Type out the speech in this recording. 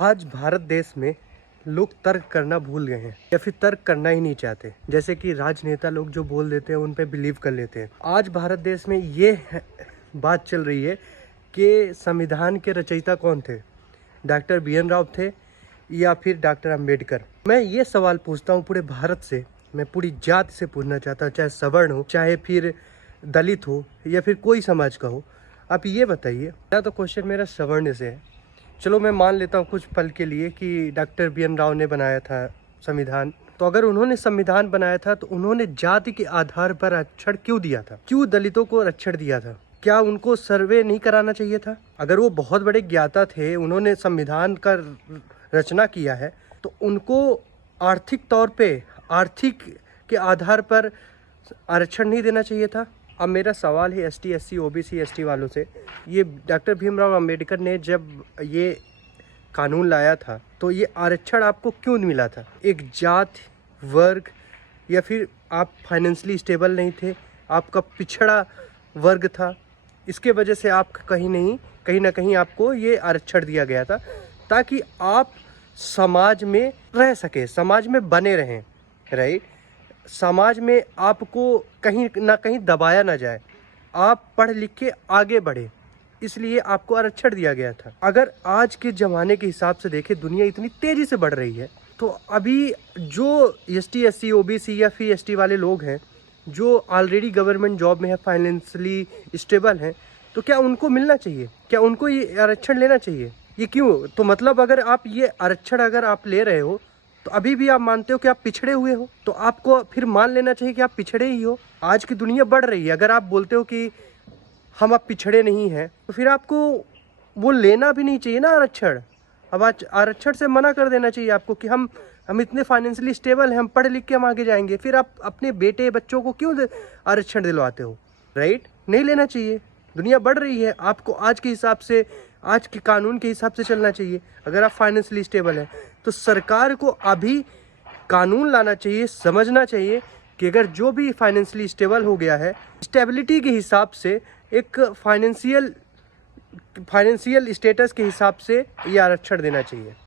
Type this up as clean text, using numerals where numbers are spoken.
आज भारत देश में लोग तर्क करना भूल गए हैं या फिर तर्क करना ही नहीं चाहते। जैसे कि राजनेता लोग जो बोल देते हैं उन पे बिलीव कर लेते हैं। आज भारत देश में ये बात चल रही है कि संविधान के रचयिता कौन थे, डॉक्टर बी.एन. राव थे या फिर डॉक्टर अंबेडकर। मैं ये सवाल पूछता हूँ पूरे भारत से, मैं पूरी जाति से पूछना चाहता हूँ, चाहे सवर्ण हो, चाहे फिर दलित हो या फिर कोई समाज का हो। आप ये बताइए। मेरा तो क्वेश्चन मेरा सवर्ण से है। चलो मैं मान लेता हूँ कुछ पल के लिए कि डॉक्टर बी.एन. राव ने बनाया था संविधान। तो अगर उन्होंने संविधान बनाया था तो उन्होंने जाति के आधार पर आरक्षण क्यों दिया था? क्यों दलितों को आरक्षण दिया था? क्या उनको सर्वे नहीं कराना चाहिए था? अगर वो बहुत बड़े ज्ञाता थे, उन्होंने संविधान का रचना किया है, तो उनको आर्थिक तौर पे, आर्थिक के आधार पर आरक्षण नहीं देना चाहिए था? अब मेरा सवाल है एसटी, एससी, ओबीसी, एसटी वालों से, ये डॉक्टर भीमराव अंबेडकर ने जब ये कानून लाया था तो ये आरक्षण आपको क्यों मिला था? एक जात, वर्ग या फिर आप फाइनेंशियली स्टेबल नहीं थे, आपका पिछड़ा वर्ग था, इसके वजह से आप कहीं ना कहीं आपको ये आरक्षण दिया गया था ताकि आप समाज में रह सके, समाज में बने रहें, राइट? समाज में आपको कहीं ना कहीं दबाया ना जाए, आप पढ़ लिख के आगे बढ़े, इसलिए आपको आरक्षण दिया गया था। अगर आज के ज़माने के हिसाब से देखें, दुनिया इतनी तेज़ी से बढ़ रही है, तो अभी जो एसटी, एससी, ओबीसी या फिर एसटी वाले लोग हैं जो ऑलरेडी गवर्नमेंट जॉब में है, फाइनेंशियली स्टेबल हैं, तो क्या उनको मिलना चाहिए? क्या उनको ये आरक्षण लेना चाहिए? ये क्यों? तो मतलब अगर आप ये आरक्षण अगर आप ले रहे हो तो अभी भी आप मानते हो कि आप पिछड़े हुए हो, तो आपको फिर मान लेना चाहिए कि आप पिछड़े ही हो। आज की दुनिया बढ़ रही है, अगर आप बोलते हो कि हम अब पिछड़े नहीं हैं, तो फिर आपको वो लेना भी नहीं चाहिए ना आरक्षण। अब आज आरक्षण से मना कर देना चाहिए आपको कि हम इतने फाइनेंशियली स्टेबल हैं, हम पढ़ लिख के हम आगे जाएंगे। फिर आप अपने बेटे बच्चों को क्यों आरक्षण दिलवाते हो? राइट? नहीं लेना चाहिए। दुनिया बढ़ रही है, आपको आज के हिसाब से, आज के कानून के हिसाब से चलना चाहिए। अगर आप फाइनेंशियली स्टेबल हैं तो सरकार को अभी कानून लाना चाहिए, समझना चाहिए कि अगर जो भी फाइनेंशियली स्टेबल हो गया है, स्टेबिलिटी के हिसाब से, एक फाइनेंशियल स्टेटस के हिसाब से ये आरक्षण देना चाहिए।